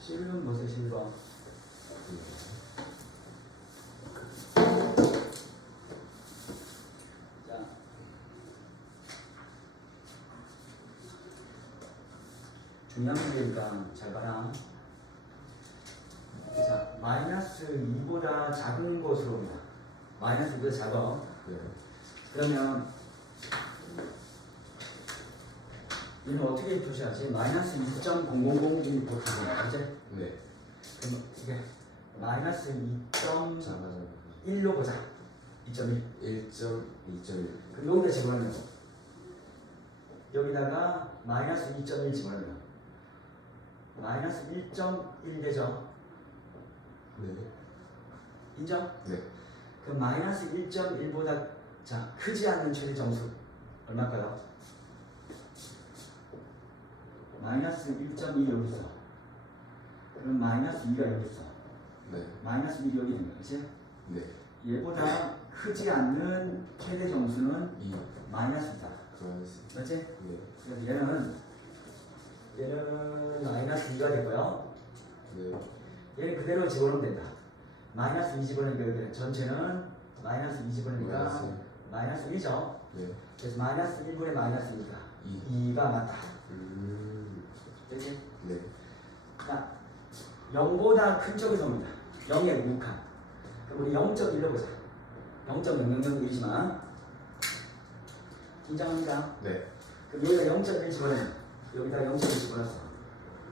실은 뭐세요, 실과? 자, 중요한 문제니까 잘 봐라. 자, 마이너스 2보다 작은 것으로 옵니다. 마이너스 2보다 작아. 네. 그러면 얘는 어떻게 표시하지? 마이너스 2.0001 보통이야, 그치? 네. 그럼 이게 마이너스 잠깐만. 2.1로 보자. 2.1. 1.2.1. 그럼 여기다 집어넣으면 여기다가 마이너스 2.1 집어넣으면 마이너스 1.1 되죠? 네. 인정? 네. 그 마이너스 1.1보다 자 크지 않는 최대 정수 얼마일까요? 마이너스 1.2 여기 있어. 그럼 마이너스 2가 여기 있어. 네. 마이너스 1이 여기 있는 거야, 그치? 네. 얘보다 크지 않는 최대 정수는 2. 마이너스 2다. 마이너스. 그렇지? 네. 그래서 얘는 마이너스 2가 되고요. 네. 얘는 그대로 집어넣으면 된다. 마이너스 2 집어넣으니까 여기 전체는 마이너스 2 집어넣으니까 마이너스 1이죠. 네. 그래서 마이너스 1분의 마이너스 2가 2. 2가 맞다. 그렇지? 네. 자, 0보다 큰 쪽에서 옵니다. 0에 묵한. 그럼 우리 0.1로 보자. 0.000이지만 인정합니다. 네. 그럼 여기다 0.1 집어넣으면 여기다 0.1 집어넣었어.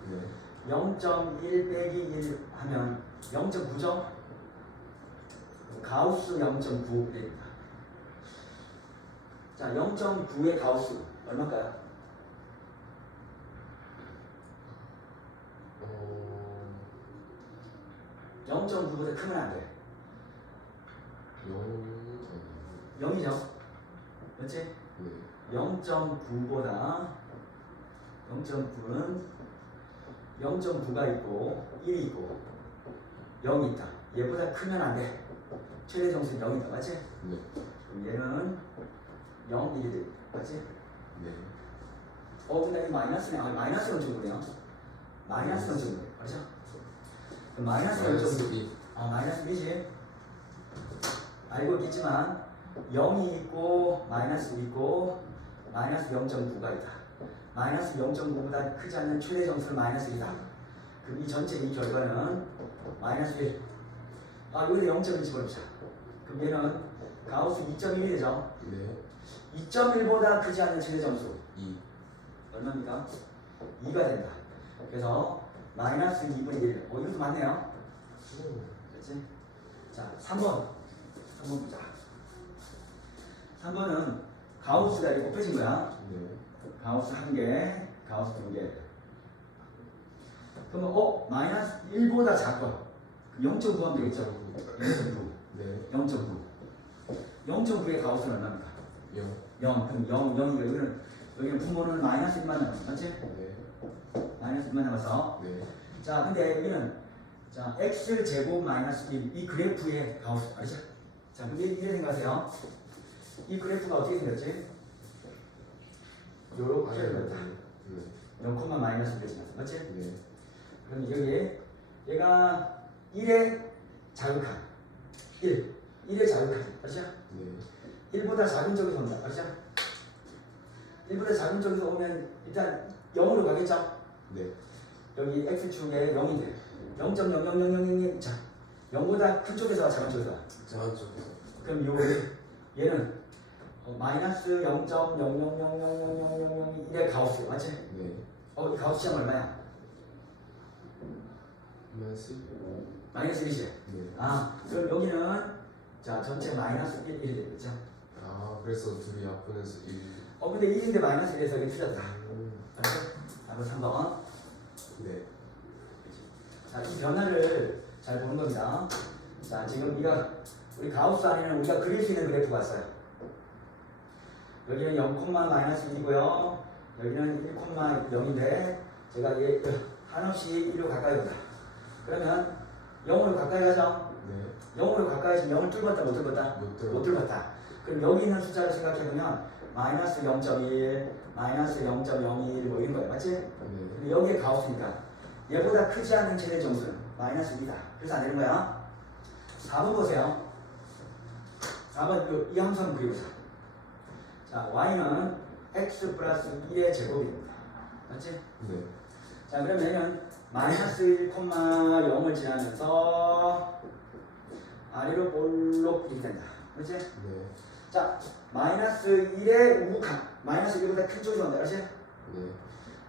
네. 0.1 빼기 1 하면 0.9죠? 가우스 0.9 됩니다. 자, 0.9의 가우스 얼마일까요? 0.9보다 크면 안 돼. 0. 0이죠? 그렇지? 네. 0.9보다 0.9는 0.9가 있고 1이 있고 0이 있다. 얘보다 크면 안 돼. 최대 정수는 0이다. 맞지? 네. 그럼 얘는 0, 1이 돼. 맞지? 네. 근데 이 마이너스네. 마이너스 0.9네요. 마이너스 0.9. 그렇죠? 그럼 마이너스 0.9. 2. 마이너스 1이지. 알고 있겠지만 0이 있고 마이너스 1이 있고 마이너스 0.9가 있다. 마이너스 0.9보다 크지 않는 최대 정수는 마이너스 1이다. 그럼 이 전체 이 결과는 마이너스 1. 여기다 0.1 집어넣자. 그럼 얘는 가우스 2.1이 되죠. 네. 2.1보다 크지 않는 최대 정수 2. 얼마입니까? 2가 된다. 그래서 마이너스 2분의 1. 이것도 맞네요. 그렇지? 자, 3번 보자. 3번은 가우스가 이렇게 곱해진 거야. 네. 가우스 1개, 가우스 2개. 그러면 마이너스 1보다 작고 0.9 하면 되겠죠? 0.9. 네. 0.9의 가우스는 얼마입니까? 0. 0. 그럼 0이니까 여기는 분모는 마이너스 1만 남았어. 맞지? 네. 마이너스 1만 남았어. 네. 자, 근데 여기는 자, x 제곱 마이너스 1. 이 그래프의 가우스. 알죠? 자, 근데 이렇게 생각하세요. 이 그래프가 어떻게 생겼지? 요렇게 생겼다. 네. 0, 마이너스 1이 지났어. 맞지? 네. 그럼 여기 얘가 1의 자극한 1의 자극한. 알죠? 네. 1보다 작은 쪽에서 온다. 알죠? 1보다 작은 쪽에서 오면 일단 0으로 가겠죠? 네. 여기 x축에 0이 돼. 0.00000. 자, 0보다 큰 쪽에서 와, 작은 쪽에서 와. 작은 쪽에서. 그럼 얘는 마이너스 0.0000001의 가우스. 맞지? 네. 이 가우스 시험 얼마야? 마이너스. 마이너스 1이지? 네. 그럼 여기는 자, 전체 마이너스 1이 되겠죠? 그래서 둘이 약분해서 1. 근데 1인데 마이너스 1에서 이게 틀렸다. 알았어? 답은 3번. 네. 자, 이 변화를 잘 보는 겁니다. 자, 지금 우리 가우스 안에는 우리가 그릴 수 있는 그래프가 왔어요. 여기는 0, 마이너스 1이고요. 여기는 1,0인데 제가 얘 한없이 1로 가까이 온다. 그러면 0으로 가까이 가죠? 네. 0으로 가까이 해서 0을 뚫었다 못 뚫었다? 못 뚫었다. 못 뚫었다. 그럼 여기 있는 숫자를 생각해보면 마이너스 0.1, 마이너스 0.01 뭐 이런 거야. 맞지? 네. 근데 여기에 가우스니까 얘보다 크지 않은 최대 정수는 마이너스 2다. 그래서 안 되는 거야. 4번 보세요. 4번 이 함수는 그리고자. 자, y는 x 플러스 1의 제곱입니다. 맞지? 네. 자, 그러면 얘는 마이너스 1,0을 지나면서 아래로 볼록 이렇게 된다. 그렇지? 네. 자, 마이너스 1의 우극한 마이너스 1보다 큰 쪽이 온다. 그렇지? 네.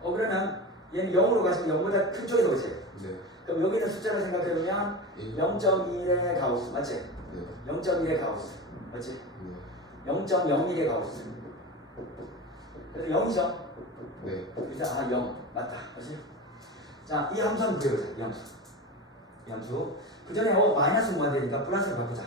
그러면 얘는 0으로 가시면 0보다 큰 쪽에서 오지. 네. 그럼 여기 있는 숫자를 생각해보면 0.1의 가우스. 맞지? 네. 0.1의 가우스. 맞지? 네. 0.01의 가우스. 그래서 0이죠? 네. 그래서 0 맞다. 그렇지? 자, 이 함수는 그려보자. 이 함수. 이 함수. 그 전에 마이너스 무한대니까 플러스를 바꾸자.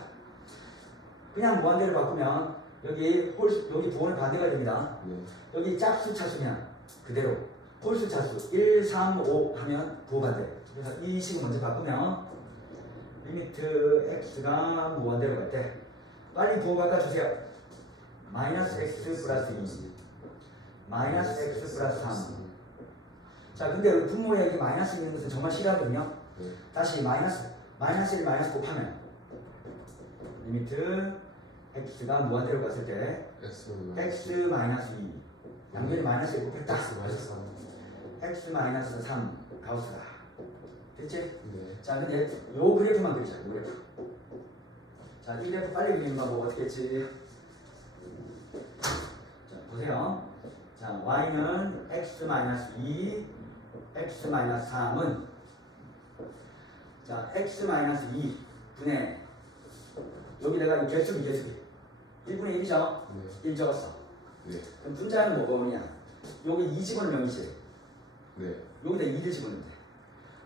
그냥 무한대를 바꾸면 여기 여기 부호는 반대가 됩니다. 네. 여기 짝수 차수면 그대로 홀수 차수 1, 3, 5 하면 부호 반대. 그래서 이 식을 먼저 바꾸면 리미트 x가 무한대로 갈 때 빨리 부호 바꿔주세요. 마이너스 x 플러스 2 마이너스 x 플러스 3. 자, 근데 우리 분모에 여기 마이너스 있는 것은 정말 싫어하거든요. 네. 다시 마이너스 1 마이너스 곱하면 리미트 x가 무한대로 갔을 때 x 마이너스 2 양변이 마이너스 1 곱했다. X 마이너스 3. x 마이너스 3 가우스다. 됐지? 네. 자, 근데 요 그래프만 그리자. 요 그래프. 자, 이 그래프 빨리 그리는 방법 어떻게 했지? 자, 보세요. 자, y는 x 마이너스 2, x 마이너스 3은 자, x 마이너스 2 분의 여기다가 이 개수기 1분의 1이죠? 네. 1 적었어. 네. 그럼 분자는 뭐가 오느냐? 여기 2 집어넣으면 0이지. 네. 여기다 2를 집어넣으면 돼.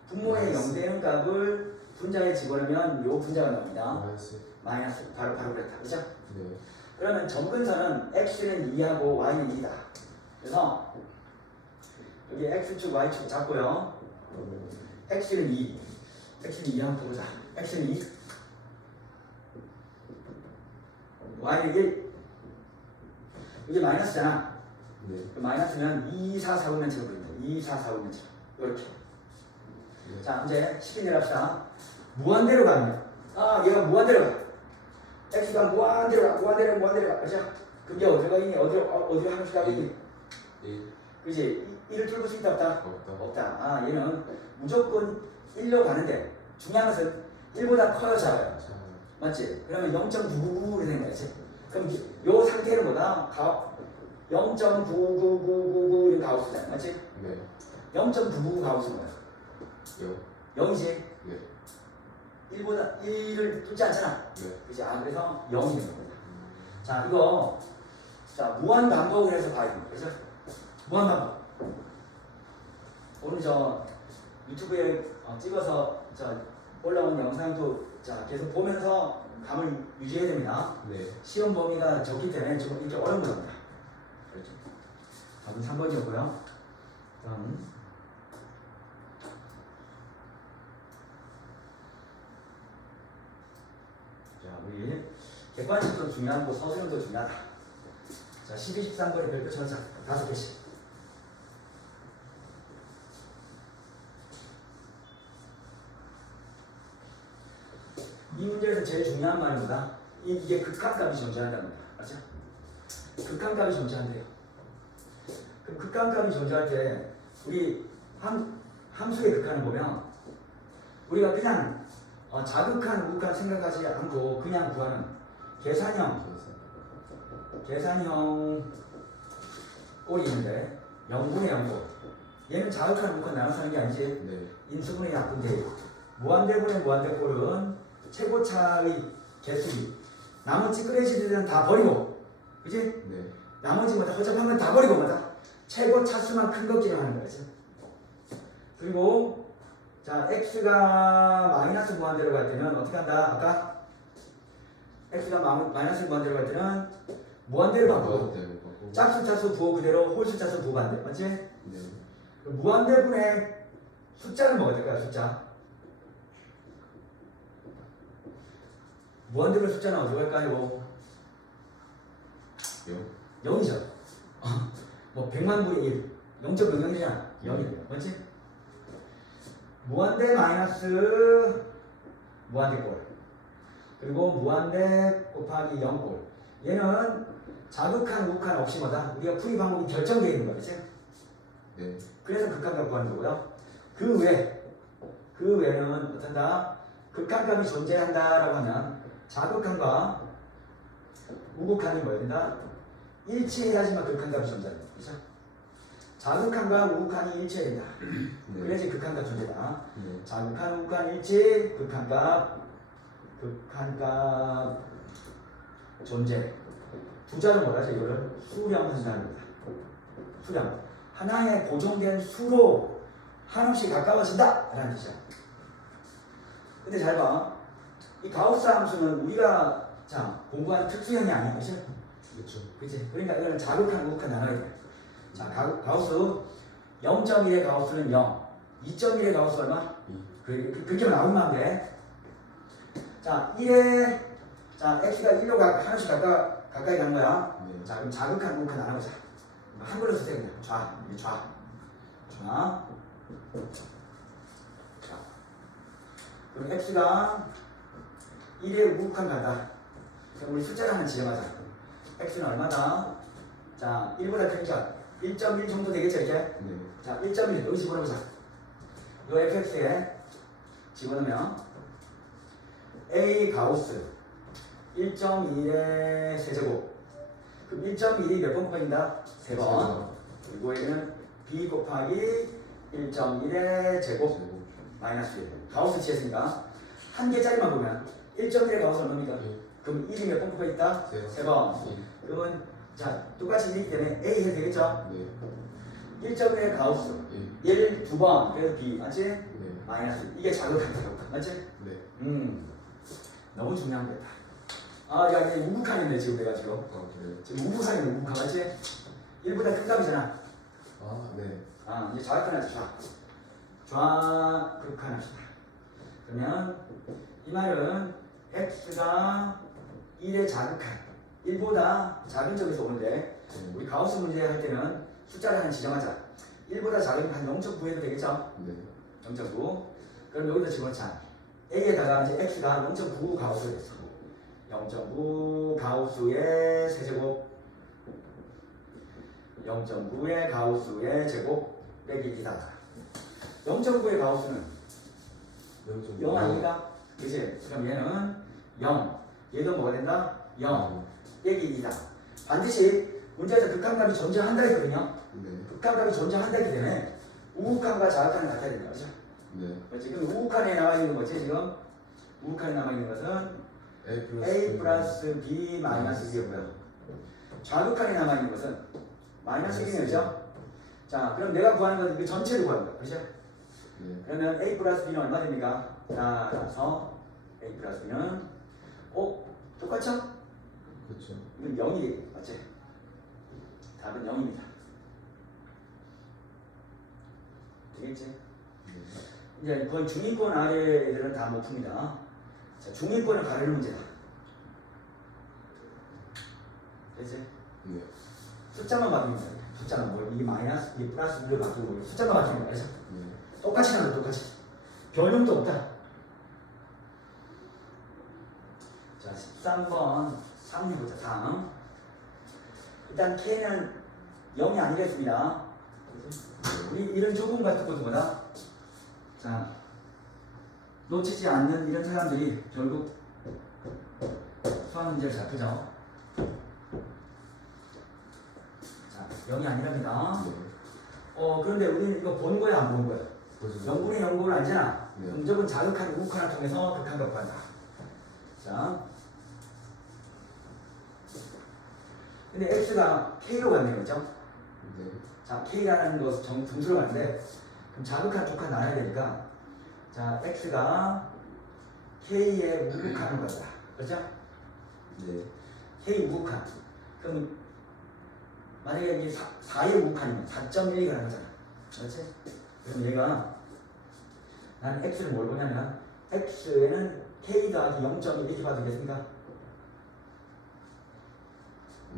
분모에 마이너스. 0 되는 값을 분자에 집어넣으면 요 분자가 나옵니다. 마이너스. 마이너스 바로 그랬다. 그죠? 네. 그러면 점근선은 x는 2하고 y는 2다. 그래서 여기 x축 y축 잡고요. x는 2. x는 2 한번 보자. x는 2. y는 1. 이게 마이너스잖아. 네. 그 마이너스면 2, 4, 4분면 제곱 그린다. 2, 4, 4분면 제곱. 이렇게. 네. 자, 이제 쉽게 내려합시다. 무한대로 가면 얘가 무한대로 가. x가 무한대로 가. 무한대로 가. 그죠? 그게 어디로 가니? 어디로 한 씩 가니? 1. 그지? 1을 뚫을 수 있다 없다? 없다. 없다. 얘는 무조건 1로 가는데 중요한 것은 1보다 커요 작아요? 자. 맞지? 그러면 0.999 되는 거지. 그럼 요 상태는 뭐다? 0.99999 이런 가우스잖아. 맞지? 네. 0.999 가우스는 뭐야? 0. 0이지? 네. 1보다 1을 뚫지 않잖아. 네. 그지? 그래서 0이 되는 겁니다. 자, 이거 자 무한 반복을 해서 봐야 됩니다. 그죠? 무한 반복. 오늘 저 유튜브에 찍어서 올라온 영상도 계속 보면서 감을 유지해야 됩니다. 네. 시험 범위가 적기 때문에 좀 이렇게 어려운 겁니다. 그렇죠. 답은 3번이었고요. 다음. 자, 우리 객관식도 중요하고 서술형도 중요하다. 자, 12, 13번의 별표 천사 5개씩. 이 문제에서 제일 중요한 말입니다. 이게 극한값이 존재한답니다. 맞죠? 극한값이 존재한대요. 그럼 극한값이 존재할 때 우리 함수의 극한을 보면 우리가 그냥 자극한, 우극한 생각하지 않고 그냥 구하는 계산형 꼴이 있는데 0분의 0꼴. 얘는 자극한, 우극한 나눠서 하는 게 아니지. 네. 인수분해 약분계. 무한대분의 무한대꼴은 최고차의 개수기. 나머지 찌끄레지들은 다 버리고, 그지? 네. 나머지 뭐다 허접한 건 다 버리고 뭐다 최고 차수만 큰 것끼리 하는 거지. 그리고 자 x가 마이너스 무한대로 갈 때는 어떻게 한다? 아까 x가 마이너스 무한대로 갈 때는 무한대로 바꾸고 짝수 차수 부호 그대로 홀수 차수 부호 반대, 맞지? 네. 무한대분의 숫자는 뭐가 될까요? 숫자. 무한대분의 숫자는 어디로 갈까요? 0. 0이죠. 뭐 100만 분의 1 0.00이잖아. 0이래요. 맞지? 무한대 마이너스 무한대 꼴 그리고 무한대 곱하기 0꼴 얘는 자극한 우극한 없이 뭐다? 우리가 풀이 방법이 결정되어 있는 거지. 네. 그래서 극한값 구하는 거고요. 그 외에는 어떤다? 극한값이 존재한다라고 하면 자극한과 우극한이 뭐야 된다? 일치해야지만 극한값이 존재한다. 그렇죠? 자극한과 우극한이 일치해야 된다. 네. 그래야지 극한값 존재다. 네. 자극한 우극한 일치, 극한값 존재. 부자는 뭐라죠? 이거를 수렴한다는 겁니다. 수렴. 하나의 고정된 수로 한없이 가까워진다 라는 뜻이야. 근데 잘 봐. 이 가우스 함수는 우리가 공부한 특수형이 아니야. 그치? 그렇죠. 그치? 그러니까 이걸 자극한 우극한 나눠야 돼. 자, 가우스 0.1의 가우스는 0, 2.1의 가우스 얼마? 2. 그렇게 나오면 돼. 자, 1에 x가 1로 하나씩 가까이 가는 거야. 네. 자, 그럼 자극한 우극한 나눠보자. 한글로 쓰세요. 그냥 좌. 자, 그럼 x가 1에 우극한 간다. 그럼 우리 숫자를 하나 지정하자. x는 얼마다? 자, 1보다 크니까 1.1 정도 되겠죠, 이렇게? 네. 자, 1.1 여기 집어넣어보자. 요 fx에 집어넣으면 a 가우스 1.1의 세제곱. 그럼 1.1이 몇 번 곱해진다? 3번. 그리고 여기는 b 곱하기 1.1의 제곱 마이너스 1. 가우스 취했으니까 한 개짜리만 보면 1.1의 가우스 얼마입니까? 그럼 1이 몇 번 곱해있다? 3번. 그러면 자 똑같이 1이기 때문에 a 해도 되겠죠? 네. 1.1의 가우스 1. 1 2번 그래서 b 맞지? 네. 마이너스 이게 자극한다 맞지? 네. 너무 중요한 거다. 아, 야, 이게 우극한이네 지금 내가 지금. 그래요. 지금 우극한이네 우극한 맞지? 1보다 큰 값이잖아. 아, 네. 아, 이제 좌극한하자 좌극한합시다. 그러면 이 말은 x가 1의 자극한 1보다 작은 쪽에서 오는데 우리 가우스 문제 할 때는 숫자를 하나 지정하자. 1보다 작으면 한 0.9 해도 되겠죠? 네. 0.9. 그럼 여기다 집어넣자. A에다가 이제 x가 0.9 가우스가 됐어. 0.9 가우스의 세제곱 0.9의 가우스의 제곱 빼기 2다. 0.9의 가우스는 0 아닙니까? 그치? 그럼 얘는 0. 얘도 뭐가 된다? 0 빼기 2다. 반드시 문제에서 극한값이 존재한다 했거든요. 네. 극한값이 존재한다 했기 때문에 우극한과 자극한은 같아야 된다. 그죠? 네. 지금 우극한에 남아있는 거지 지금? 우극한에 남아있는 것은 a 플러스 b 마이너스 2고요. 좌극한에 남아있는 것은 마이너스 1이죠. 자, 그럼 내가 구하는 건 그 전체를 구하는 거야. 그렇죠? 네. 그러면 a 플러스 b는 얼마 됩니까? 따라서 a 플러스 b는 똑같죠? 그렇죠. 이건 0이 맞지? 답은 0입니다. 되겠지? 네. 이제 거의 중위권 아래 애들은 다 못 풉니다. 자, 중위권을 가르는 문제다. 됐지? 네. 숫자만 바뀌는 거야. 숫자만 뭐 이게 마이너스, 이게 플러스, 이게 바뀌고 숫자만 바뀌는 거야. 그래서 네. 똑같이 나도 똑같이. 변형도 없다. 자, 13번 3 해보자. 3. 일단 K는 0이 아니겠습니다. 우리 이런 조금 같은 것도 뭐다? 자, 놓치지 않는 이런 사람들이 결국 수학 문제를 잘 푸죠. 자, 0이 아니랍니다. 네. 그런데 우리는 이거 본 거야, 안 본 거야? 그렇죠. 0분의 0을 알잖아. 네. 무조건 자극한 우극한을 통해서 극한값 구한다. 자, 근데 x가 k로 간다는 거죠. 네. 자, k라는 것 점수로 가는데 그럼 자극한 극한 나눠야 되니까 자, x가 k의 우극한으로 간다. 그렇죠? 네. k 우극한. 그럼 만약에 여기 4의 우극한이면 4.12가 나는 거잖아. 그렇지? 그럼 얘가 나는 x를 뭘 보냐면 x에는 k 더하기 0.1 이렇게 봐도 되겠습니까?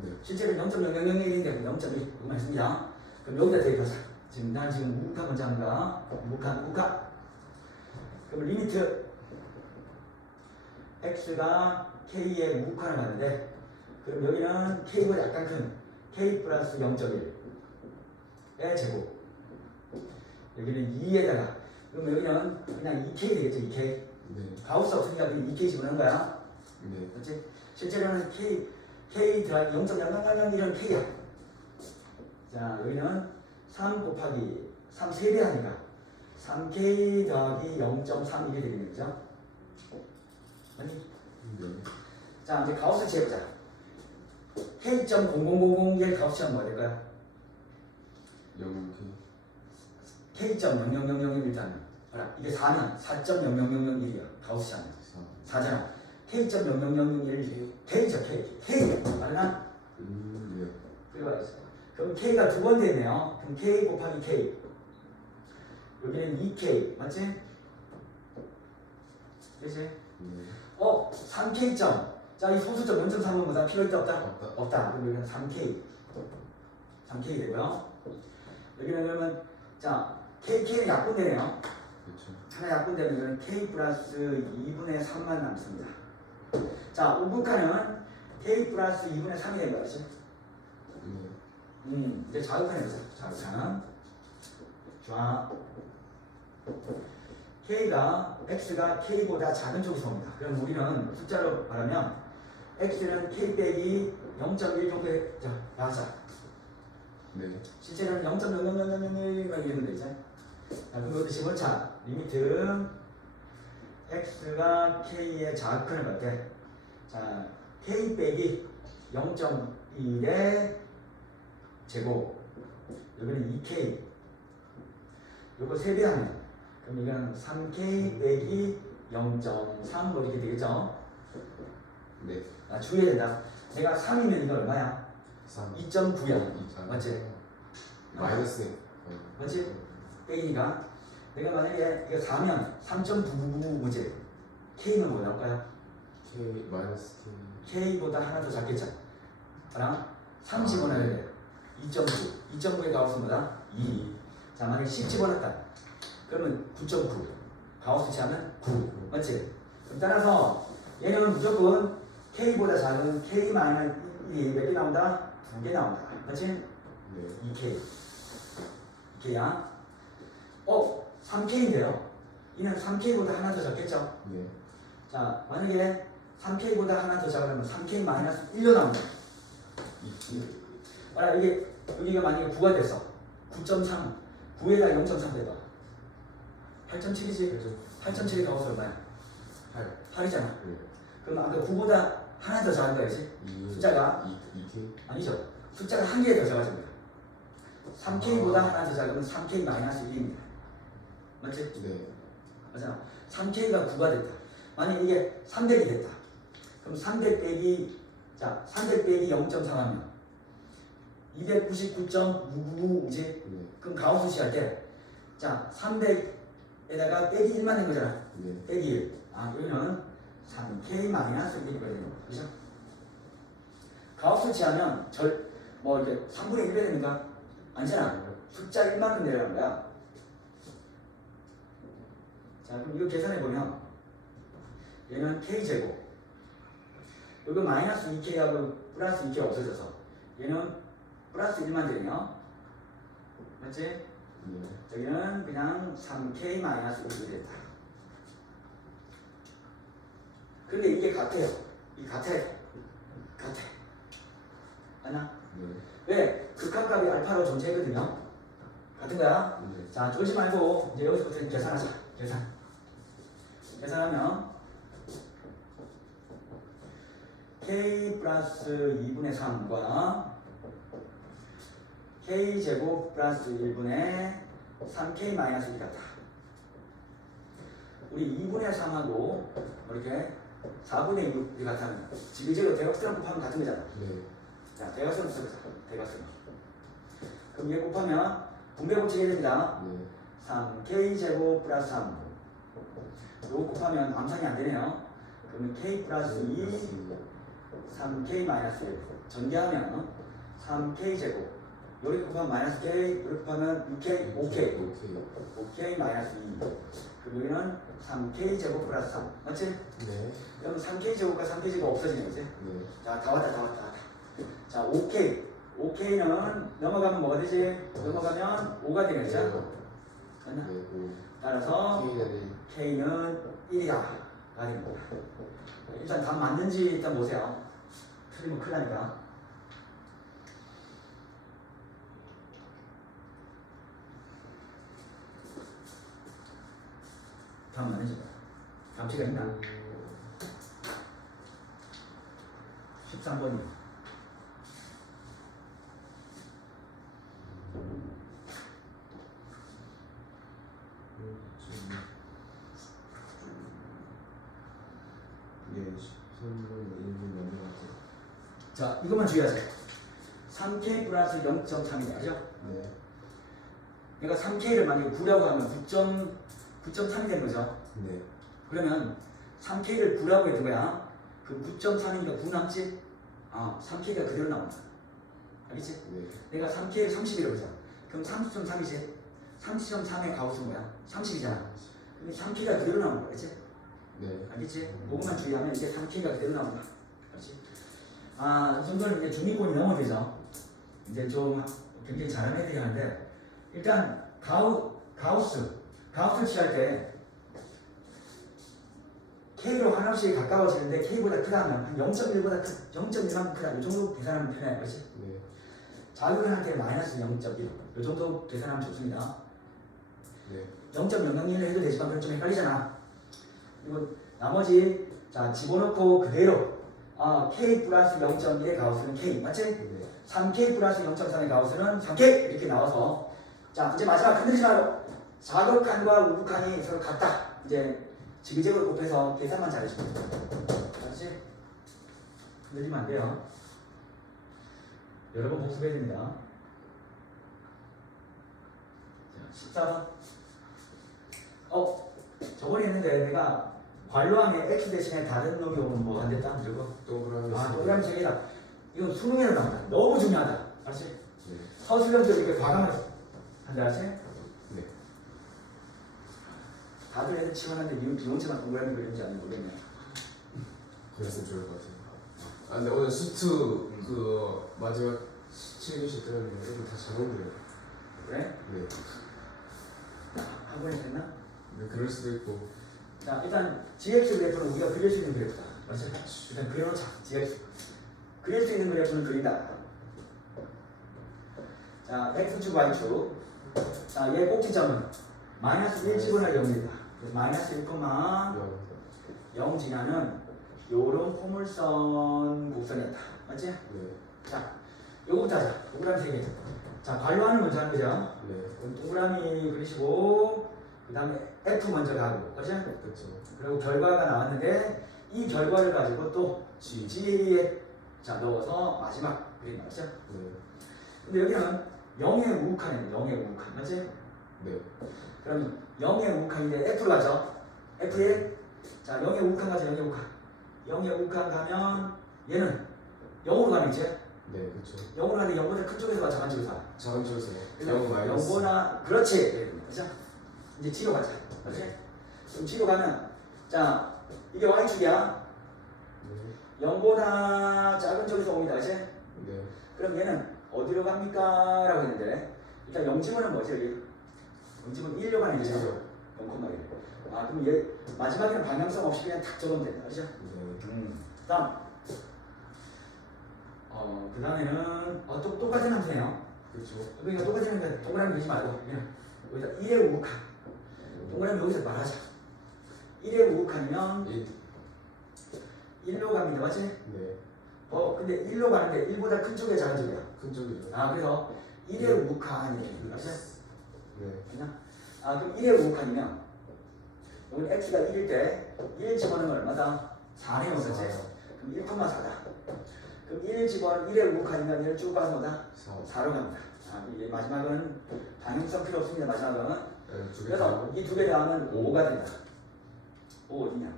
네. 실제로 0.0001인데 0.1 이거만 했습니다. 그럼 여기다 대입하자. 지금 난 지금 무극화 먼저 한가? 무극화. 그럼 리미트 x가 k의 무극화를 받는데, 그럼 여기는 k보다 약간 큰 k 플러스 0.1의 제곱. 여기는 2에다가, 그럼 여기는 그냥 2k 되겠죠, 2k. 네. 가우스 없으니까 그냥 2k 집어넣은 거야. 네. 그렇지? 실제로는 k 더하기 0.0001은 k야. 자, 여기는 3 곱하기 3 3배 하니까 3k 더하기 0.31이 되겠네, 그죠? 아니? 네. 자, 이제 가우스 재보자. k.0001 가우스는 뭐가 될까요? 0 k.0001 일단 봐라, 이게 4면 4.0001이야. 가우스잖아. 4잖아. k.0001 k죠, k. 맞나? 네. 그럼 k가 두 번 되네요. 그럼 k 곱하기 k. 여기는 2k, 맞지? 그치? 네. 3k 자, 이 소수점 0.3은 필요 있다 없다? 없다. 없다. 그럼 여기는 3k 되고요. 여기는 그러면 자, k는 약분되네요. 그렇죠. 하나 약분되면 이거는 k 플러스 2분의 3만 남습니다. 자, 우극화는 k 플러스 2분의 3이 된 거지. 네. 이제 좌극화해보자. 좌극화는 x가 k보다 작은 쪽에서 옵니다. 그럼 우리는 숫자로 말하면 x는 k 빼기 0.1 정도에 나가자. 네. 실제로는 0.0001 이러면 되죠. 자, 그럼 이것도 집어넣자. 리미트 x가 k의 좌극한을 받게. 자, k 빼기 0.1의 제곱. 여기는 2k. 요거 3배 하면. 그럼 이건 3k 빼기 0.3 뭐 이렇게 되겠죠? 네. 주의해야 된다. 내가 3이면 이거 얼마야? 3. 2.9야. 맞지? 마이너스. 맞지? 빼기니까. 내가 만약에 이거 4면 3.99뭐지? k는 뭐 나올까요? K 마이너스 k보다 하나 더 작겠죠? 알아? 3 집어넣어야 돼. 2.9. 2.9의 가우스 뭐다? 2. 자, 만약에 10 집어넣었다. 그러면 9.9. 가우스 치하면 9. 맞지? 그럼 따라서 얘는 무조건 k보다 작은 k 마이너스 1이 몇 개 나온다? 2개 나온다. 맞지? 네. 2k. 2k야. 3k인데요. 이는 3k보다 하나 더 작겠죠? 네. 자, 만약에 3k보다 하나 더 작으면 3k 마이너스 1로 나온다. 2. 이게 여기가 만약에 9가 됐어. 9.3. 9에다 0.3 대봐. 8.7이지? 8.7이 가우스 얼마야? 8. 8이잖아. 네. 그럼 아까 9보다 하나 더 작은 거야지? 2. 숫자가? 2K. 아니죠. 숫자가 한 개 더 작아집니다. 3k보다 하나 더 작으면 3k 마이너스 1입니다. 맞지? 네. 맞아. 3k가 9가 됐다. 만약 이게 300이 됐다. 그럼 300 빼기 0.3 하면 299.999이지? 네. 그럼 가우스 치 할 때, 자, 300에다가 빼기 1만 된 거잖아. 네. 빼기 1. 여기는 3k 마이너스 1이 되는 거. 그죠? 가우스 치하면 이렇게 3분의 1이 되는가? 아니잖아. 숫자 1만큼 내려가는 거야. 자, 그럼 이거 계산해보면, 얘는 k제곱. 이거 마이너스 2k하고 플러스 2k 없어져서, 얘는 플러스 1만 되네요. 맞지? 네. 여기는 그냥 3k 마이너스 1이 됐다. 근데 이게 같아요. 이 같아. 맞나? 네. 왜? 극한값이 알파로 존재하거든요. 같은 거야? 네. 자, 쫄지 말고 이제 여기서부터 계산하자. 계산하면 k 플러스 2분의 3과 k 제곱 플러스 1분의 3k 마이너스 1 같다. 우리 2분의 3하고 이렇게 4분의 1 같다면 지그재그 대각선을 곱하면 같은 거잖아. 네. 자, 대각선을 써보자. 대각선. 그럼 얘 곱하면 분배 법칙이 됩니다. 네. 3k 제곱 플러스 3. 요거 곱하면 암산이 안 되네요. 그러면 k 플러스 2 3k 마이너스 1 전개하면 3k 제곱 여기 곱하면 마이너스 k 여기 곱하면 6k 5k 오케이. 5k 마이너스 2 그럼 여기는 3k 제곱 플러스 3 맞지? 네. 그럼 3k 제곱과 3k 제곱 없어지네 이제 네. 자 다 왔다 자 5k는 넘어가면 뭐가 되지? 넘어가면 5가 되는 거죠 맞나? 네. 오. 따라서 K는 K는 1이다 가 됩니다 일단 답 맞는지 일단 보세요 틀리면 큰일 나니까 답 맞는지 봐 감치가 있나? 13번이 네. 13번 1분 넘어가죠. 자 이것만 주의하세요 3K 플러스 0.3이다 그죠? 네. 그러니까 3K를 만약에 9라고 하면 9.3이 되는 거죠 네. 그러면 3K를 9라고 해둔 거야 그 9.3이니까 9 남지? 3K가 그대로 나온다 알겠지? 네. 내가 3K를 30이라고 하자 그럼 30.3이지? 30.3의 가우스는 뭐야? 30이잖아 근데 3K가 그대로 나오는 거야 알겠지? 네. 알겠지? 그것만 주의하면 이게 3K가 그대로 나온다 알겠지? 이 정도는 이제 중위권이 넘어야 되죠 이제 좀 굉장히 잘하는 애들이 하는데 일단 가우스 취할 때 K로 하나씩 가까워지는데 K보다 크다 하면 한 0.1보다 0.1만큼 크다 이 정도 계산하면 편해요 그렇지? 네. 자극한테 마이너스 0.1 이 정도 계산하면 좋습니다 네. 0.001을 해도 되지만 그건 좀 헷갈리잖아 그리고 나머지 자 집어넣고 그대로 K 플러스 0.1의 가우스는 K 맞지? 네. 3K 플러스 0.3의 가우스는 3K 이렇게 나와서 자 이제 마지막 흔들리지 말고 자극한과 우극한이 서로 같다 이제 지그재그로 곱해서 계산만 잘해주면 돼 알았지? 흔들리면 안 돼요 여러 번 복습해야 됩니다 자 14번 저번에 했는데 내가 관로항에 X 대신에 다른 놈이 오면 뭐 안 됐다? 이거 동그라미. 동그라미 색이다 이건 수능에는 나온다 너무 중요하다 알았지? 네. 서술형들 이렇게 과감하게 한다 알았지? 네. 다들 애들 치환하는데 니는 비용체만 동그라미 그리는지 아닌지 모르겠네 그랬으면 좋을 것 같아요. 근데 오늘 수트 그 마지막 7교시 들었는데 애들 다 잘 오더라고요. 그래? 네. 학원에 됐나? 네. 그럴 수도 있고. 자 일단 GX 그래프는 우리가 그릴 수 있는 그래프다 알았지? 일단 그려놓자 GX 그릴 수 있는 그래프는 그린다 자 X축 Y축 자얘 꼭지점은 마이너스 1 집어넣어 0이다 그래서 마이너스 1,0 지나는 요런 포물선 곡선이었다 맞지? 네. 자 요거부터 하자 동그라미 3개 자 관로하는 먼저 하는 거죠 네. 그럼 동그라미 그리시고 그 다음에 F 먼저 가고 그렇지? 그렇죠. 그리고 결과가 나왔는데 이 결과를 가지고 또 G에 자 넣어서 마지막 그린다 그렇죠? 네. 근데 여기는 0의 우극한이에요 0의 우극한 맞지? 네. 그럼 0의 우극한인데 F로 가죠 F에 자 0의 우극한 가죠 0의 우극한 0의 우극한 가면 얘는 0으로 가는 이제 네. 그렇죠. 0으로 가는데 0보다 큰 쪽에서 와 작은 쪽에서 와 작은 쪽에서 그래서 0 마이너스. 0보다 그렇지 그렇죠? 이제 G로 가자 그렇지? 그럼 G로 가면 자 이게 Y축이야 네. 0보다 작은 쪽에서 옵니다 그렇지? 네. 그럼 얘는 어디로 갑니까? 라고 했는데 일단 0지문은 뭐지 여기? 0지문 1로 가는 거죠? 0,1 그럼 얘 마지막에는 방향성 없이 그냥 탁 적으면 된다 그렇죠? 네. 다음 그 다음에는 똑같은 함수네요 그렇죠. 그러니까 똑같은 함수니까 동그라미 그리지 말고 그냥 여기다 1의 우극한 동그라미 여기서 말하자 1의 우극한이면 1로 갑니다 맞지? 네. 근데 1로 가는데 1보다 큰 쪽이야 작은 쪽이야? 큰 쪽이죠. 그래서 1의 우극한이 맞지? 네. 그냥 그럼 1의 우극한이면 여기 x가 1일 때 1 집어넣으면 얼마다? 4네요 그렇지? 그럼 1,4다 그럼 1 집어넣으면 1의 우극한이면 1을 쭉 가서 뭐다? 4로 갑니다 그럼 마지막은 방향성 필요 없습니다 마지막은 네. 두 개. 그래서 이 두 개 더하면 5가 된다 5 어디냐?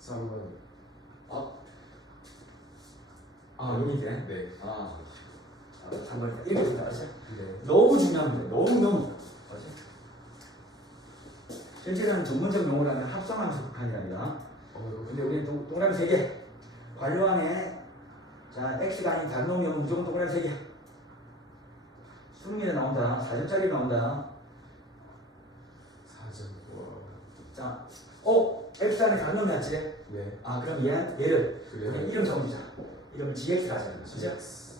3번. 아 여기인데. 네. 아 3번 이렇게 된다. 알았지? 네. 너무 중요합니다. 너무. 알았지? 실제로는 전문적 용어로 하면 합성함수 극한이랍니다. 근데 우리 동그라미 3개. 관료안에 자 x가 아닌 다른 놈이 오면 무조건 동그라미 3개. 수능에 나온다. 4점짜리 나온다. 4점. 와. 자, x 안에 다른 놈이 왔지? 네. 아 그럼 얘를 그래요? 그냥 이름 적어주자. 이름을 gx라 하자. 그죠? GX.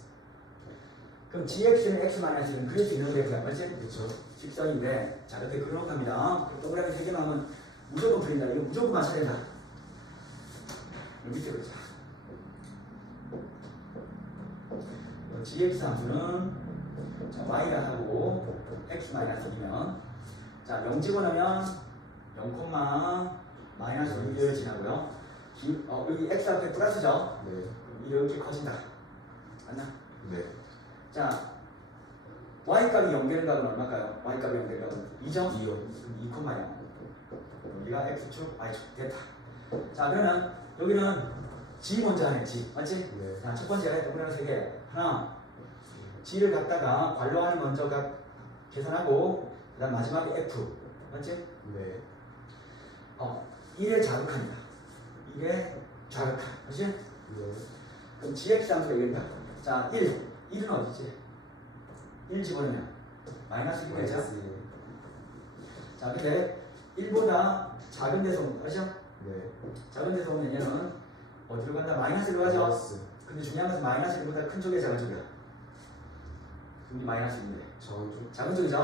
그럼 gx는 x-1은 그릴 수 있는 그래프야. 맞지? 그렇죠. 직선인데 자 이렇게 그려놓고 합니다. 동그라미 3개 나오면 무조건 그린다. 이거 무조건 맞춰야 된다. 여기 밑에 그러자. gx 함수는 자, y가 하고 x-1이면 자 0 집어넣으면 0, 마이너스 1을 지나고요. 여기 x 앞에 플러스죠? 네. 이렇게 커진다. 맞나? 네. 자 y값이 0되는 값은 얼마일까요? y값이 0되는 값은 2점? 2요. 2,0 여기가 x축, y축 됐다. 자 그러면 여기는 g 먼저 하네. g 맞지? 네. 자 첫 번째 동그라미 3개 하나 g를 갖다가 관로하는 먼저 계산하고 그 다음 마지막에 f 맞지? 네. 1의 자극합니다. 1의 자극함 맞지? 네. 그럼 gx 함수가 이된다. 자 1은 어디지? 1 집어넣으면 마이너스 1 되죠? 마이너스 1. 자 근데 1보다 작은 데서 오는 거죠? 네. 작은 데서 오면 얘는 어디로 간다? 마이너스로 가죠? 마이너스. 근데 중요한 것은 마이너스 1보다 큰 쪽이야 작은 쪽이야? 여기 마이너스 1인데 저쪽. 작은 쪽이죠?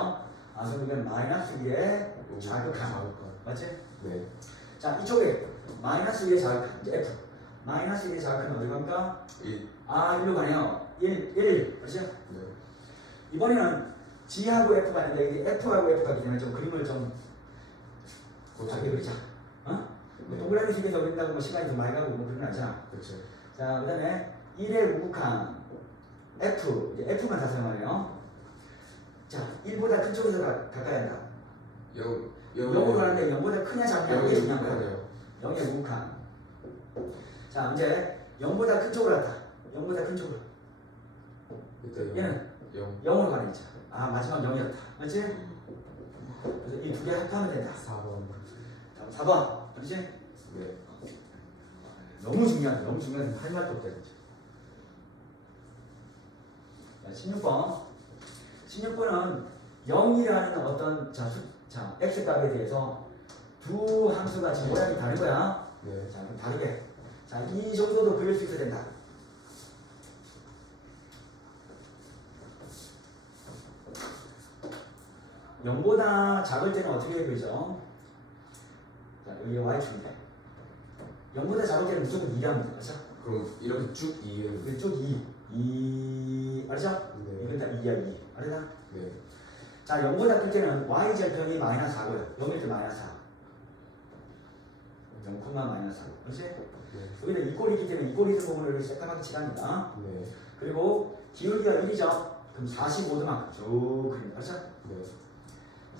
아 그럼 이건 마이너스 1의 자극함 자극함. 맞지? 네. 자 이쪽에 마이너스 1의 자극함 이제 F 마이너스 1의 자극함은 어디로 갑니까? 1. 아 1로 가네요 1 그렇죠? 네. 이번에는 G하고 F가 있는데 이게 F하고 F가 되면 좀 그림을 좀 고치게 그리자. 뭐 동그라미 식에서 그린다고 뭐 시간이 좀 많이 가고 뭐 그런 거 아니잖아. 그렇죠. 자, 그 다음에 1의 우극한 F, 이제 F만 다 사용하네요. 자, 1보다 큰 쪽에서 가까이 한다. 0으로 가는데 0보다 크냐 작냐 이게 중요한 거예요. 0의 우극한. 자, 이제 0보다 큰 쪽으로 갔다. 0보다 큰 쪽으로. 일단 얘는 0. 0으로 가는 거죠. 아, 마지막 0이었다. 맞지? 그래서 이 두 개 합하면 된다. 4번. 자, 4번. 그렇지? 네. 너무 중요하다. 너무 중요한 할 말도 없다. 진짜. 자, 16번은 0이라는 어떤 자, x값에 대해서 두 함수가 지금 모양이 다른 거야. 네. 자, 그럼 다르게. 자, 이 정도도 그릴 수 있어야 된다. (0보다) 작을 때는 어떻게 그리죠? 자, 여기 y축인데 0보다 작을 때는 무조건 2합니다. 그렇죠? 그럼 이렇게 쭉 2는. 이쪽 2 알죠? 네. 이건 다 2야 2 알았나? 네. 자 0보다 클 때는 y절편이 마이너스 4고요 0일 때 마이너스 4 0, 마이너스 4 그렇지? 네. 여기다 이 꼴이 있기 때문에 이 꼴이 있는 부분을 새까맣게 칠합니다. 네. 그리고 기울기가 1이죠? 그럼 45도만큼 쭉 그립니다. 그렇죠? 네.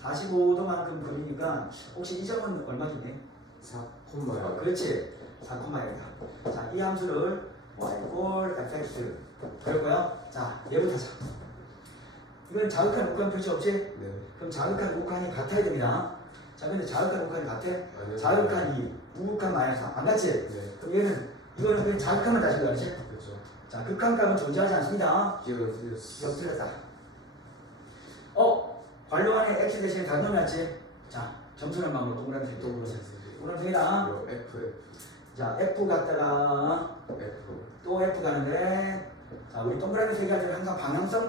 45도만큼 그리니까 혹시 이 점은 얼마겠니? 4 콤마요. 그렇지 4,0이다. 자, 이 함수를 y꼴 fx 그럴까요? 자, 얘부터 하자. 이건 자극한 우극한 표시 없지? 네. 그럼 자극한 우극한이 같아야 됩니다. 자, 근데 자극한 우극한이 같아? 아니요. 자극한 2, 우극한 마이너스 4. 안 같지? 네. 그럼 이거는 그냥 자극한만 따진 거야, 그렇지? 그렇죠. 자, 극한값은 존재하지 않습니다. 기억은 틀렸어. 이거 틀렸다. 관료안에 x 대신에 다른 놈이 왔지? 자, 점수는 막으로 동그라미 세 개. 동그라미 세 개다. F. 자, f 갔다가 F. 또 f 가는데 자, 우리 동그라미 세 개 할 때는 항상 방향성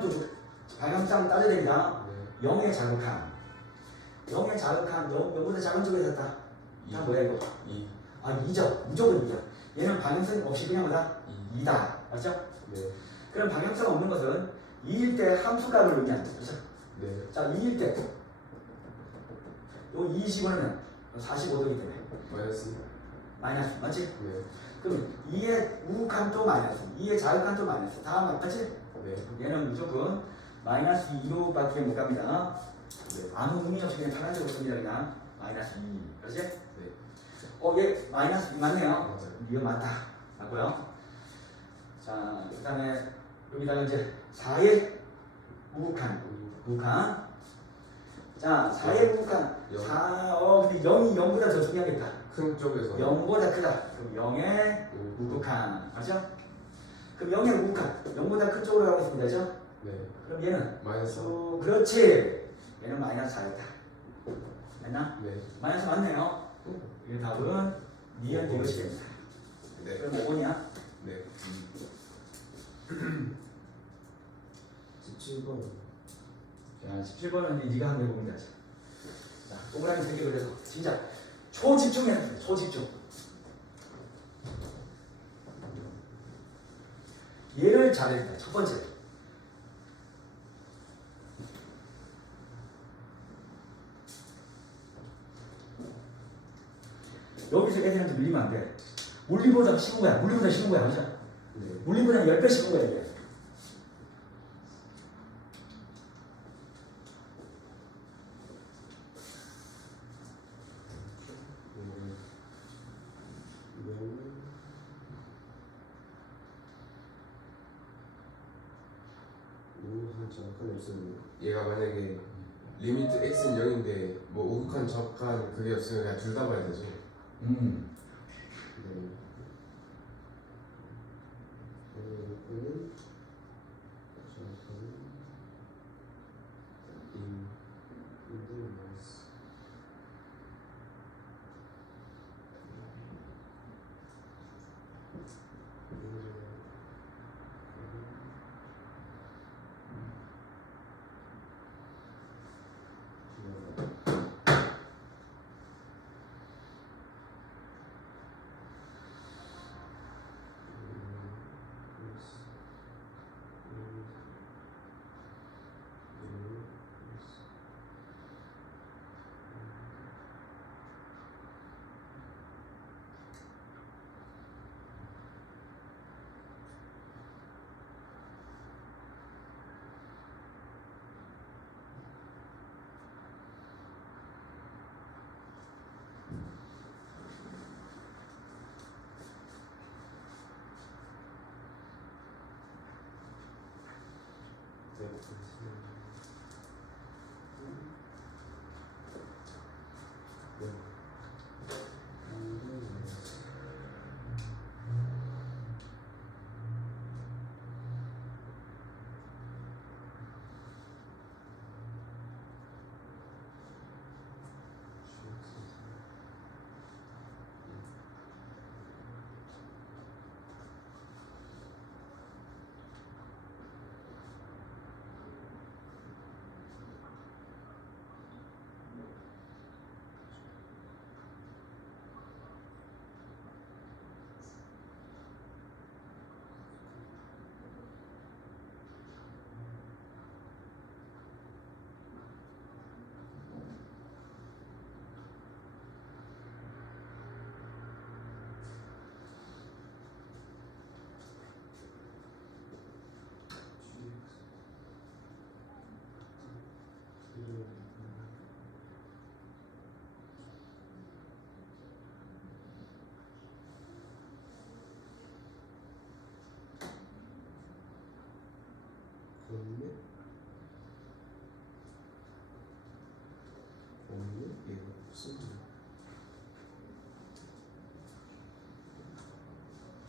따져야 됩니다. 네. 0의 자극한 0보다 작은 쪽에 샀다. 다 뭐야 이거? 2. 아 2죠. 무조건 2죠. 얘는 방향성 없이 그냥 뭐다? 2다. 맞죠? 네. 그럼 방향성 없는 것은 2일 때 함수값을 의미하는 거죠. 그렇죠? 네. 자 2일 때 요 20원은 45도이기 때문에 마이너스. 마이너스 맞지? 네. 그럼 2의 우극함도 마이너스 2의 자극함도 마이너스 다 맞지? 네. 얘는 무조건 마이너스 2로밖에 못 갑니다. 네. 아무 의미 없이 그냥 편한적으로 씁니다. 그냥 마이너스 2 그렇지? 네. 얘 마이너스 2 맞네요. 맞아요. 이거 맞다 맞고요. 자 그 다음에 여기다가 이제 4의 우극한. 자, 4의 우극한. 근데 0이 0보다 더 중요하겠다. 큰 쪽에서 0보다 크다. 그럼 0의 우극한. 맞죠? 그럼 0의 우극한. 0보다 큰 쪽으로 가고 있습니다. 그죠? 네. 그럼 얘는 마이너스 그렇지. 얘는 마이너스 4였다. 맞나? 네. 마이너스 맞네요. 이 답은 니은 이것이 됩니다. 네. 그럼 5번이야? 네. 17번. 자, 17번은 네가 한번 해보면 되지. 자, 동그라미 3개 그려서 진짜 초집중해야 돼. 초집중. 얘를 잘해야 돼. 첫 번째. 여기서 애들한테 물리면 안 돼. 물리보다 쉬운 거야. 물리보다 쉬운 거야. 맞아? 네. 물리보다 10배 쉬운 거야. 이게. 얘가 만약에 리미트 x는 0인데 뭐 우극한 적한 그게 없으면 그냥 둘 다 봐야 되죠. 네.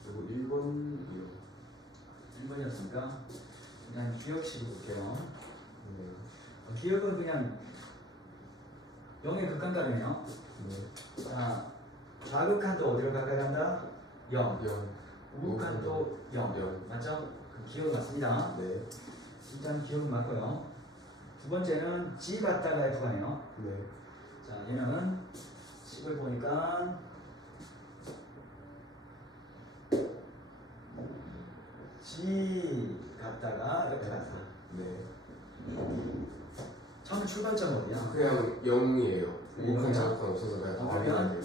그리고 1번이요. 1번이었습니까? 그냥 기억식으로 볼게요. 기억은 그냥 0의 극한가르네요. 자, 좌극한도 어디로 가까이 간다? 0. 우극한도 0. 맞죠? 그 기억은 맞습니다. 네. 일단 기억은 맞고요. 두 번째는 G 갔다가 F가네요. 네. 자, 얘는 식을 보니까 G 갔다가 F 갔다. 네. 처음 출발점 어디야? 그냥 0이에요. 우극한 자극한 없어서 그냥 다 그러면 확인해야 돼요.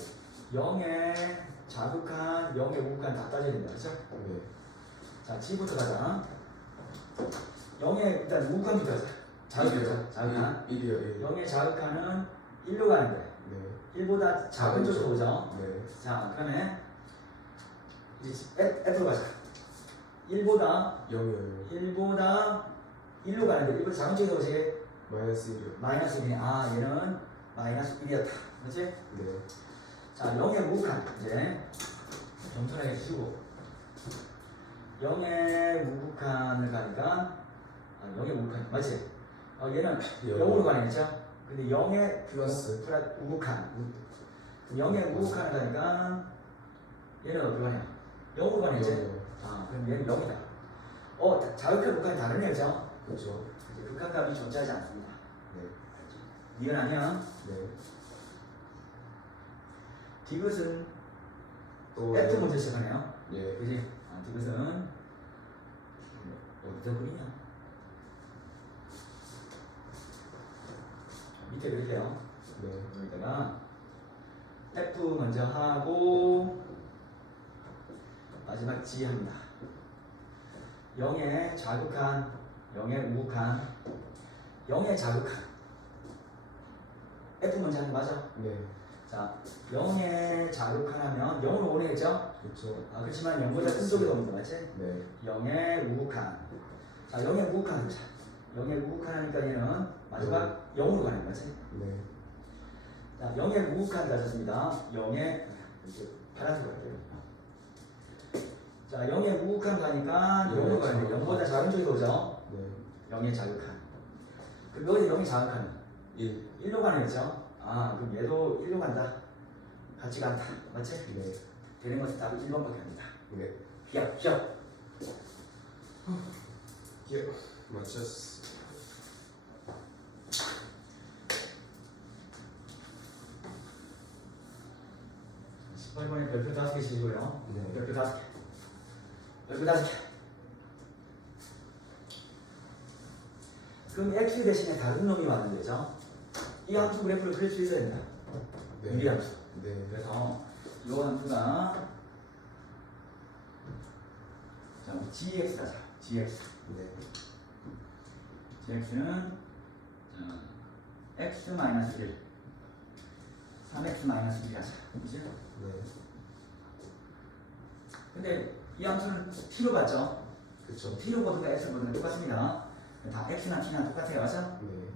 0의 자극한, 0의 우극한 다 따져야 된다. 그렇죠? 네. 자, G부터 가자. 0의 일단 우극한부터 하자. 자극한. 자극한. 1이요. 0의 자극한은 1로 가는데 네. 1보다 작은 쪽으로 오죠. 네. 자, 그러면 이제 F로 가자. 1보다 0이요. 1보다 1로 가는데 1보다 작은 쪽에서 오지 마이너스 1이요. 마이너스 1이네. 아 얘는 마이너스 1이었다. 그렇지? 네. 자 0의 무극한 이제 점선하게 쓰고 0의 무극한을 가니까 0의 무극한 맞지? 얘는 0으로 가는 거죠? 근데 0의 플러스. 우극한 0의 우극한을 가니까 얘는 어디로 가냐? 0으로 가는 거지? 0이요. 그럼 얘는 0이다. 자극과 극한이 다르네요, 그죠? 그렇죠. 이제 극한값이 존재하지 않습니다. 네. 이해하냐? 네. 디귿은 또 F 먼저 시작하네요. 예. 그지? 디귿은 어디다 그리냐? 밑에 그릴게요. 네. 여기다가 F 먼저 하고 마지막 G 합니다. 0의 자극한, 0의 우극한, 0의 자극한. F 먼저 하는 거 맞아? 네. 자, 0의 자극한 하면 0으로 오네겠죠? 그렇죠. 그렇지만 0보다 큰 쪽에 오는 거 맞지? 네. 0의 우극한. 자, 0의 우극한 하자. 0의 우극한 하니까 얘는 마지막 0으로 가는 거지? 네. 자, 0의 우극한 가졌습니다. 0의 이렇게 파란색으로 할게요. 자, 0의 우극한 가니까 0으로 가야 돼. 0보다 작은 쪽에 오죠? 네. 0의 자극한. 그럼 여기서 0의 자극한 1. 1로 가는 거죠? 그럼 얘도 1로 간다. 같이 간다. 맞지? 네. 되는 것은 답이 1번밖에 안 된다. 네. 휘압, 휘압. 예. 맞췄어. 18번에 별표 5개씩이고요. 네. 별표 5개. 별표 5개. 그럼 x 대신에 다른 놈이 왔는 거죠. 이 함수 그래프를 그릴 수 있어야 된다. 네. 이 함수. 네. 그래서 이 함수가 자, gx 하자. gx. 네. gx는 x 마이너스 1, 3x 마이너스 1 하자. 그죠? 네. 근데 이 함수는 t로 봤죠? 그렇죠. t로 보든가 x로 보든가 똑같습니다. 다 x나 t나 똑같아요. 맞죠? 네.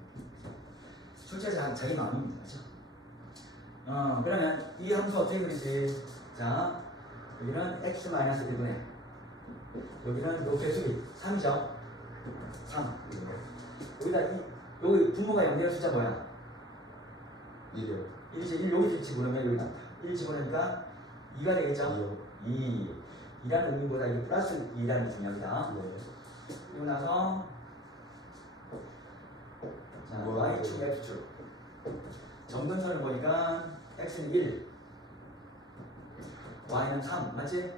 출제자 자기 마음입니다. 맞죠? 그러면 이 함수 어떻게 그리지? 자, 여기는 x 마이너스 1분의 여기는 요 개수비 3이죠? 3. 여기다 여기 분모가 0되는 숫자 뭐야? 1이요. 1이지 1 여기 집어넣으면 여기 나타. 1 집어넣으니까 2가 되겠죠? 2. 2라는 의미보다 이게 플러스 2라는 게 중요합니다. 네. 그리고 나서 자, y축, x축 점근선을 보니까 x는 1, y는 3, 맞지?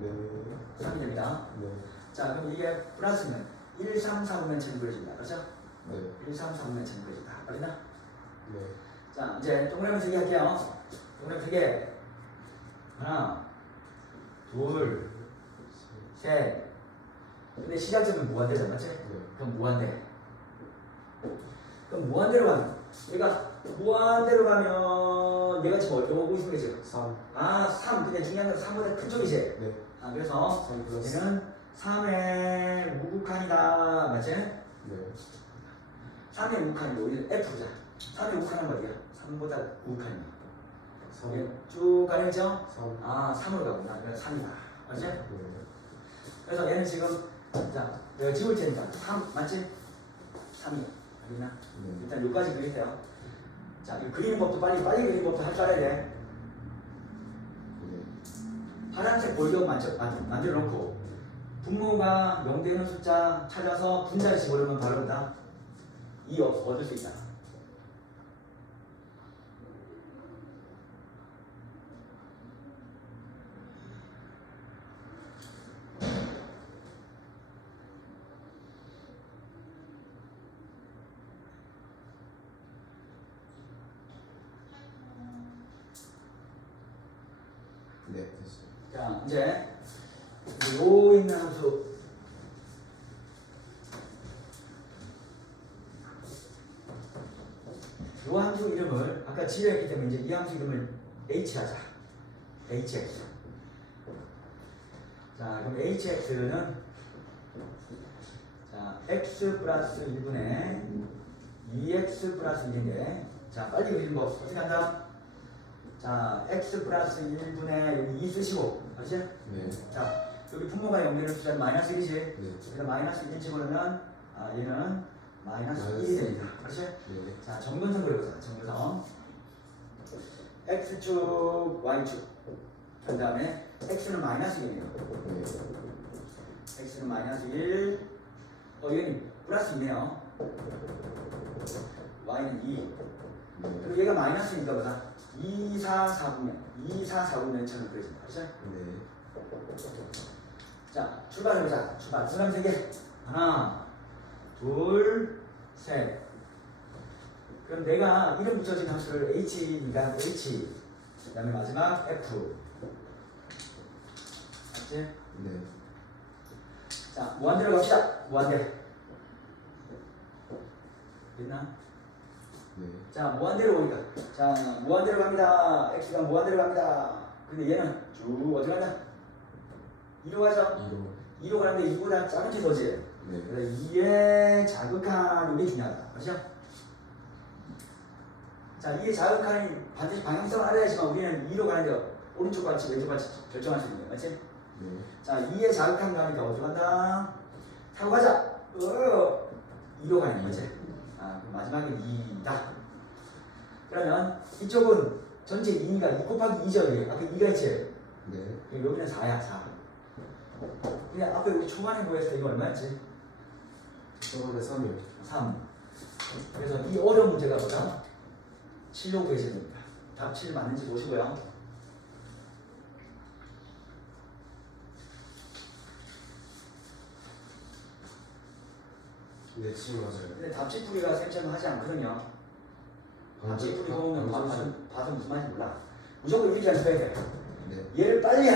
네. 3이 됩니다. 네. 자, 그럼 이게 플러스는 1, 3, 4분면 점 그려진다. 그렇죠? 네. 1, 3, 4분면 점 그려진다. 맞나? 네. 자, 이제 동그라미 3개 할게요. 동그라미 3개. 하나, 둘, 셋. 근데 시작점은 무한대잖아, 맞지? 네. 그럼 무한대. 그럼 무한대로 가면 얘가 무한대로 가면 얘가 지금 어디로 오고 있는 거지? 3. 3. 근데 중요한 건 3보다 큰 쪽이지? 네. 그래서 3 플러스. 얘는 3의 무극한이다. 맞지? 네. 3의 무극한이 여기는 F자. 3의 무극한은 어디야? 3보다 무극한이야. 3. 쭉 가는 거죠? 3. 3으로 가구나. 그래서 3이다. 맞지? 네. 그래서 얘는 지금 자, 내가 지울 테니까 3 맞지? 3이야. 알겠나? 네. 일단 여기까지 그리세요. 자, 이 그리는 법도 빨리 그리는 법도 할 줄 알아야 돼. 네. 파란색 볼격 만들어 놓고 분모가 0되는 숫자 찾아서 분자를 집어넣으면 바로 된다. 2 얻을 수 있다. 네. 됐어요. 자, 이제 요 있는 함수 요 함수 이름을 아까 지우했기 때문에 이제 이 함수 이름을 H 하자. HX. 자, 자, 그럼 hx는 자, x 플러스 1분의 2x 플러스 1인데 자, 빨리 그리는 거 어떻게 한다? 자, x 플러스 1분의 여기 2 쓰시고 알지? 네. 자, 여기 분모가 연결된 숫자는 마이너스 1이지? 네. 그래서 마이너스 1 집어넣으면 얘는 마이너스 1이 됩니다. 그렇지? 네. 자, 정근선 그려보자. 정근선. x축, y축. 그 다음에 x는 마이너스 1이에요. 네. x는 마이너스 1. 얘는 플러스 2네요. y는 2. 네. 그리고 얘가 마이너스니까 보다. 2, 4, 4분면. 2, 4, 4분면 처럼 그려진다. 그렇지? 네. 자, 출발해보자. 출발. 사람 3개. 하나, 둘, 셋. 그럼 내가 이름 붙여진 함수를 h니까 h. 그 다음에 마지막 f. 맞지? 네. 자, 무한대로 갑시다. 무한대. 됐나? 네. 자, 무한대로 오니까. 자, 무한대로 갑니다. x가 무한대로 갑니다. 근데 얘는 쭉 어디 가냐? 2로 가죠? 2로 가는데 2보다 작은 최소지. 네. 그래서 2의 자극한 이게 중요하다. 그렇죠? 자, 2의 자극한이 반드시 방향성을 알아야지만 우리는 2로 가는데 오른쪽 발치, 왼쪽 발치 결정할 수 있는 거야. 맞지? 네. 자, 2의 자극한 가니까 어디로 간다? 타고 가자. 2로 가는 거지. 그럼 마지막에 2다. 그러면 이쪽은 전체 2가 2 곱하기 2죠. 이게. 아까 2가 있지? 네. 그럼 여기는 4야, 4. 근데 앞에 우리 초반에 구했을 때 이거 얼마였지? 저번에 3이요. 3. 그래서 이 어려운 문제가 뭐다? 7로 구해야 됩니다. 답 7 맞는지 보시고요. 네, 지금 맞아요. 근데 답지 풀이가 쌤처럼 하지 않거든요. 답지 풀이 보면 봐도 무슨 말인지 몰라. 무조건 이렇게 연습해야 돼. 네. 얘를 빨리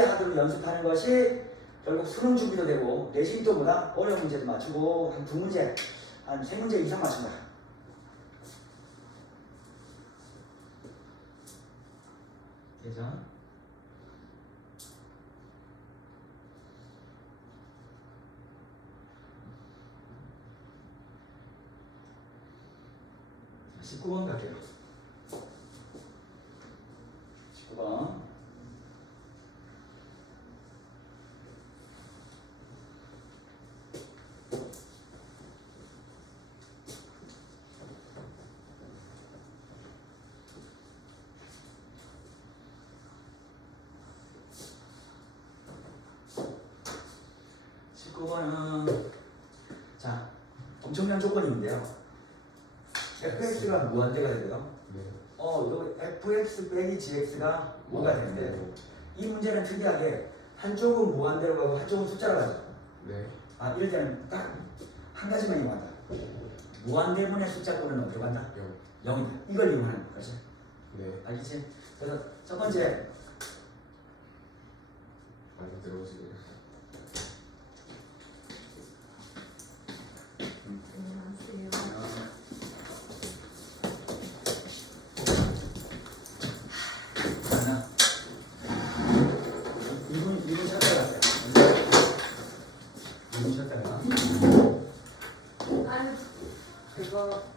하도록 연습하는 것이 결국 수능 준비도 되고 내신 또 뭐다? 어려운 문제도 맞추고 한 2문제, 한 3문제 이상 맞춘다. 그죠? 자, 19번 갈게요. 19번. 은 자, 엄청난 조건이 있는데요. fx가 무한대가 되고요. 네. 요 fx 빼기 gx가 5가 되는데 이 문제는 특이하게 한쪽은 무한대로 가고 한쪽은 숫자로 가죠. 네. 이럴 때는 딱 한 가지만 이용한다. 무한대분의 숫자꼴은 어디로 간다? 0. 0이다. 이걸 이용하는 거지. 네. 알겠지? 그래서 첫 번째 많이 들어오시네요. 하나. 이분 쉬었다 갔어요. 이분 쉬었다가. 아유, 그거